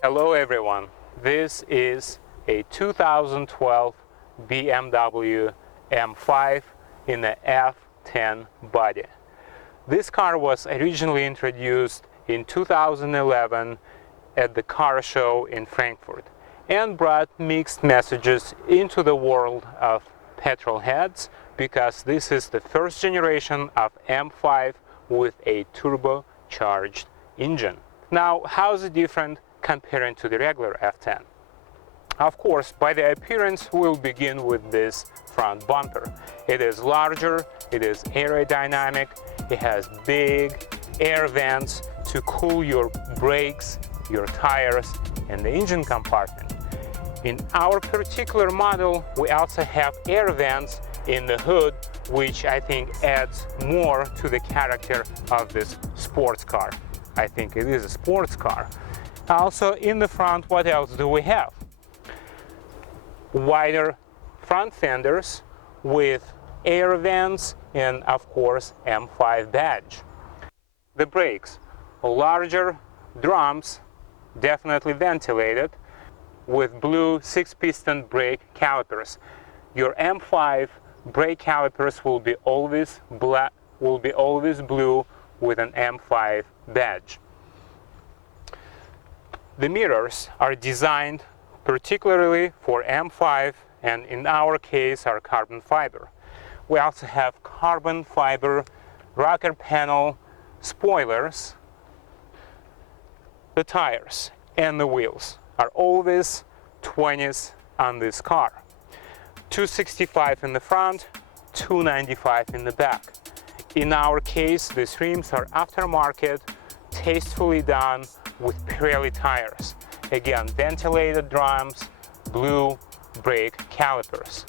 Hello everyone, this is a 2012 BMW M5 in the F10 body. This car was originally introduced in 2011 at the car show in Frankfurt and brought mixed messages into the world of petrol heads because this is the first generation of M5 with a turbocharged engine. Now, how is it different comparing to the regular F10? Of course, by the appearance, we'll begin with this front bumper. It is larger, it is aerodynamic, it has big air vents to cool your brakes, your tires, and the engine compartment. In our particular model, we also have air vents in the hood, which I think adds more to the character of this sports car. I think it is a sports car. Also in the front, what else do we have? Wider front fenders with air vents and of course M5 badge. The brakes, larger drums, definitely ventilated, with blue 6-piston brake calipers. Your M5 brake calipers will be always black, blue with an M5 badge. The mirrors are designed particularly for M5 and in our case are carbon fiber. We also have carbon fiber rocker panel spoilers. The tires and the wheels are always 20s on this car. 265 in the front, 295 in the back. In our case, these rims are aftermarket, tastefully done with Pirelli tires. Again, ventilated drums, blue brake calipers.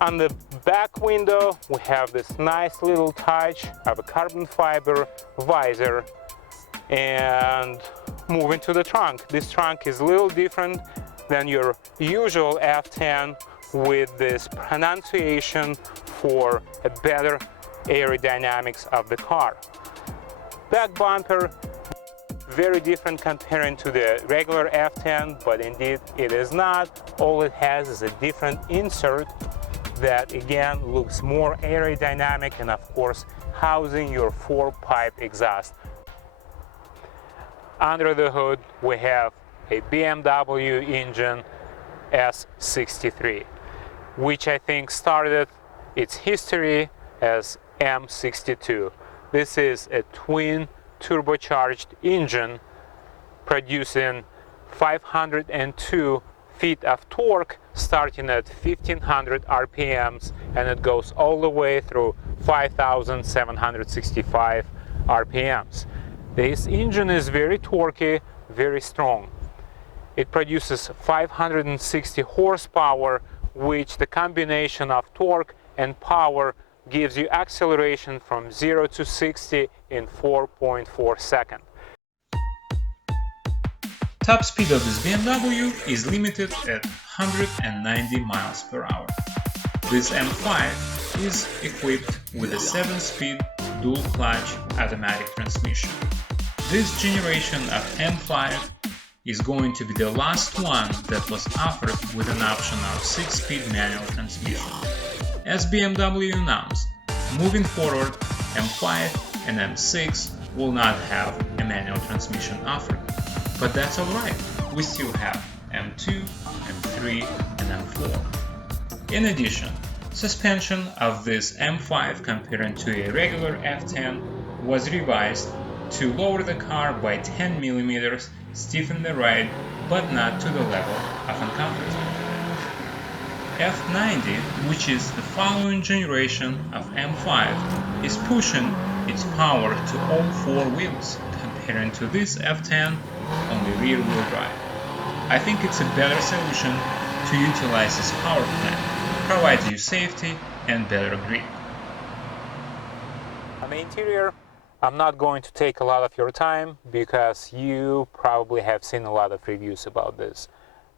On the back window, we have this nice little touch of a carbon fiber visor. And moving to the trunk. This trunk is a little different than your usual F10 with this pronunciation for a better aerodynamics of the car. Back bumper, very different comparing to the regular F10, but indeed it is not. All it has is a different insert that again looks more aerodynamic and of course housing your 4-pipe exhaust. Under the hood we have a BMW engine S63, which I think started its history as M62. This is a twin turbocharged engine producing 502 feet of torque starting at 1500 RPMs, and it goes all the way through 5765 RPMs. This engine is very torquey, very strong. It produces 560 horsepower, which the combination of torque and power gives you acceleration from 0 to 60 in 4.4 seconds. Top speed of this BMW is limited at 190 miles per hour. This M5 is equipped with a 7-speed dual-clutch automatic transmission. This generation of M5 is going to be the last one that was offered with an option of 6-speed manual transmission. As BMW announced, moving forward, M5 and M6 will not have a manual transmission offered. But that's alright, we still have M2, M3 and M4. In addition, suspension of this M5 compared to a regular F10 was revised to lower the car by 10 mm, stiffen the ride, but not to the level of uncomfort. F90, which is the following generation of M5, is pushing its power to all 4 wheels, comparing to this F10 only rear-wheel drive. I think it's a better solution to utilize this power plant, provides you safety and better grip. On the interior, I'm not going to take a lot of your time because you probably have seen a lot of reviews about this.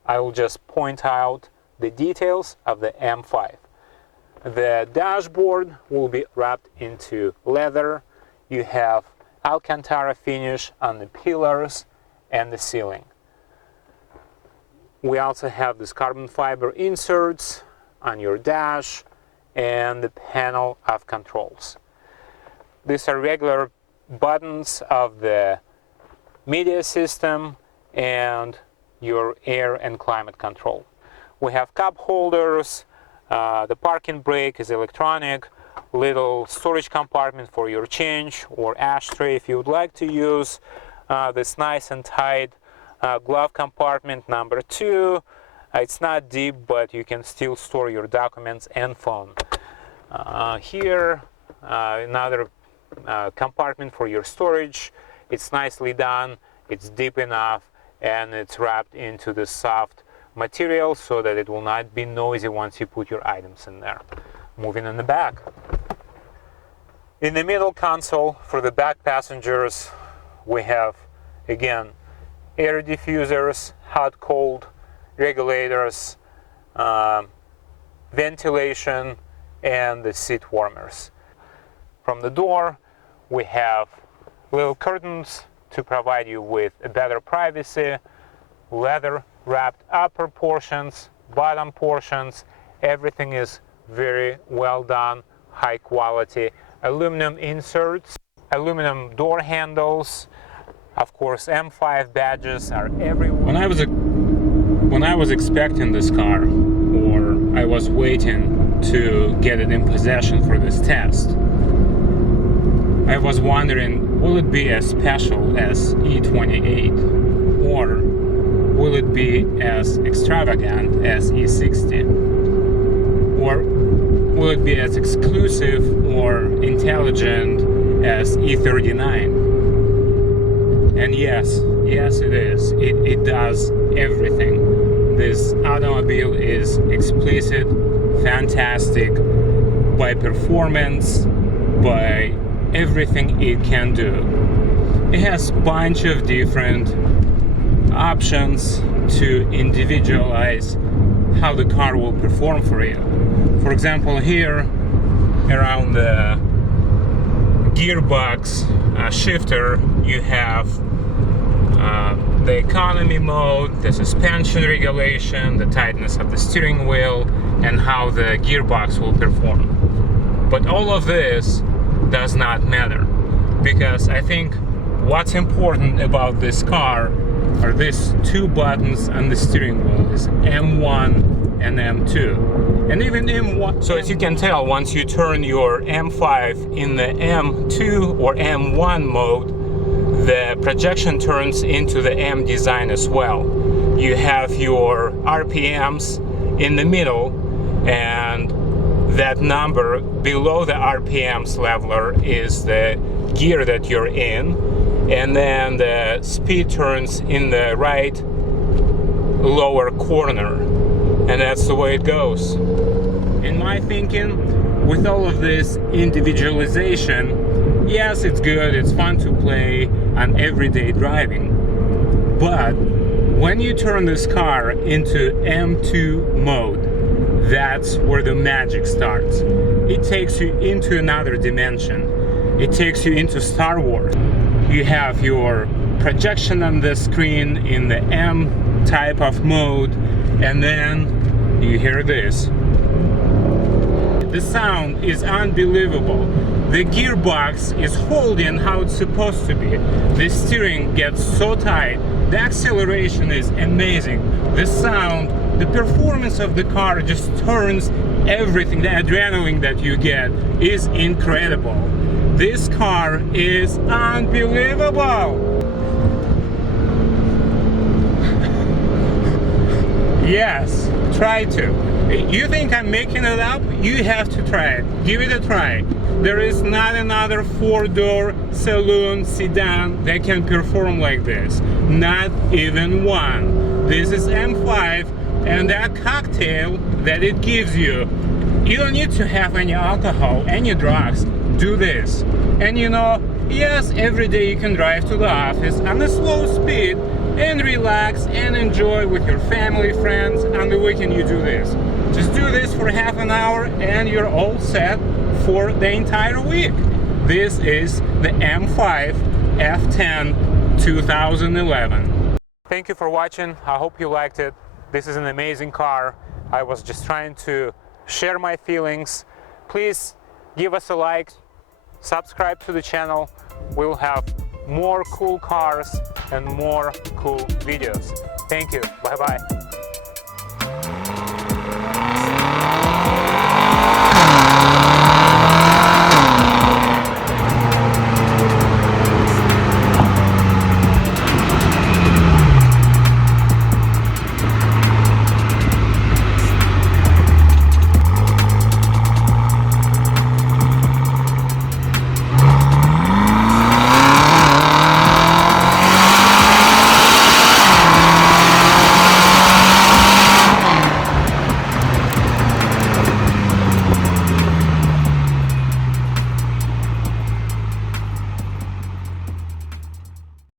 I will just point out the details of the M5. The dashboard will be wrapped into leather. You have Alcantara finish on the pillars and the ceiling. We also have this carbon fiber inserts on your dash and the panel of controls. These are regular buttons of the media system and your air and climate control. We have cup holders, the parking brake is electronic, little storage compartment for your change or ashtray if you would like to use, this nice and tight glove compartment number 2. It's not deep, but you can still store your documents and phone. Here, another compartment for your storage. It's nicely done, it's deep enough, and it's wrapped into the soft material so that it will not be noisy once you put your items in there. Moving in the back. In the middle console for the back passengers, we have, again, air diffusers, hot, cold regulators, ventilation, and the seat warmers. From the door, we have little curtains to provide you with a better privacy, leather wrapped upper portions, bottom portions. Everything is very well done, high quality. Aluminum inserts, aluminum door handles. Of course, M5 badges are everywhere. When I was expecting this car, or I was waiting to get it in possession for this test, I was wondering, will it be as special as E28, or will it be as extravagant as E60, or will it be as exclusive or intelligent as E39? And yes, it is. It does everything. This automobile is explicit, fantastic, by performance, by everything it can do. It has a bunch of different options to individualize how the car will perform for you. For example, here around the gearbox shifter, you have the economy mode, the suspension regulation, the tightness of the steering wheel, and how the gearbox will perform. But all of this does not matter, because I think what's important about this car are these two buttons on the steering wheel, is M1 and M2. And even M1, so as you can tell, once you turn your M5 in the M2 or M1 mode, the projection turns into the M design as well. You have your RPMs in the middle, and that number below the RPMs leveler is the gear that you're in, and then the speed turns in the right lower corner, and that's the way it goes. In my thinking, with all of this individualization, yes, it's good, it's fun to play on everyday driving, but when you turn this car into M2 mode, that's where the magic starts. It takes you into another dimension. It takes you into Star Wars. You have your projection on the screen in the M type of mode, and then you hear this. The sound is unbelievable. The gearbox is holding how it's supposed to be. The steering gets so tight. The acceleration is amazing. The sound, the performance of the car just turns everything. The adrenaline that you get is incredible. This car is unbelievable. Yes, try to. You think I'm making it up? You have to try it. Give it a try. There is not another four-door saloon sedan that can perform like this. Not even one. This is M5, and that cocktail that it gives you. You don't need to have any alcohol, any drugs. Do this. And you know, yes, every day you can drive to the office on a slow speed and relax and enjoy with your family, friends. On the weekend you do this. Just do this for half an hour and you're all set for the entire week. This is the M5 F10 2011. Thank you for watching. I hope you liked it. This is an amazing car. I was just trying to share my feelings. Please give us a like, subscribe to the channel. We'll have more cool cars and more cool videos. Thank you. Bye-bye.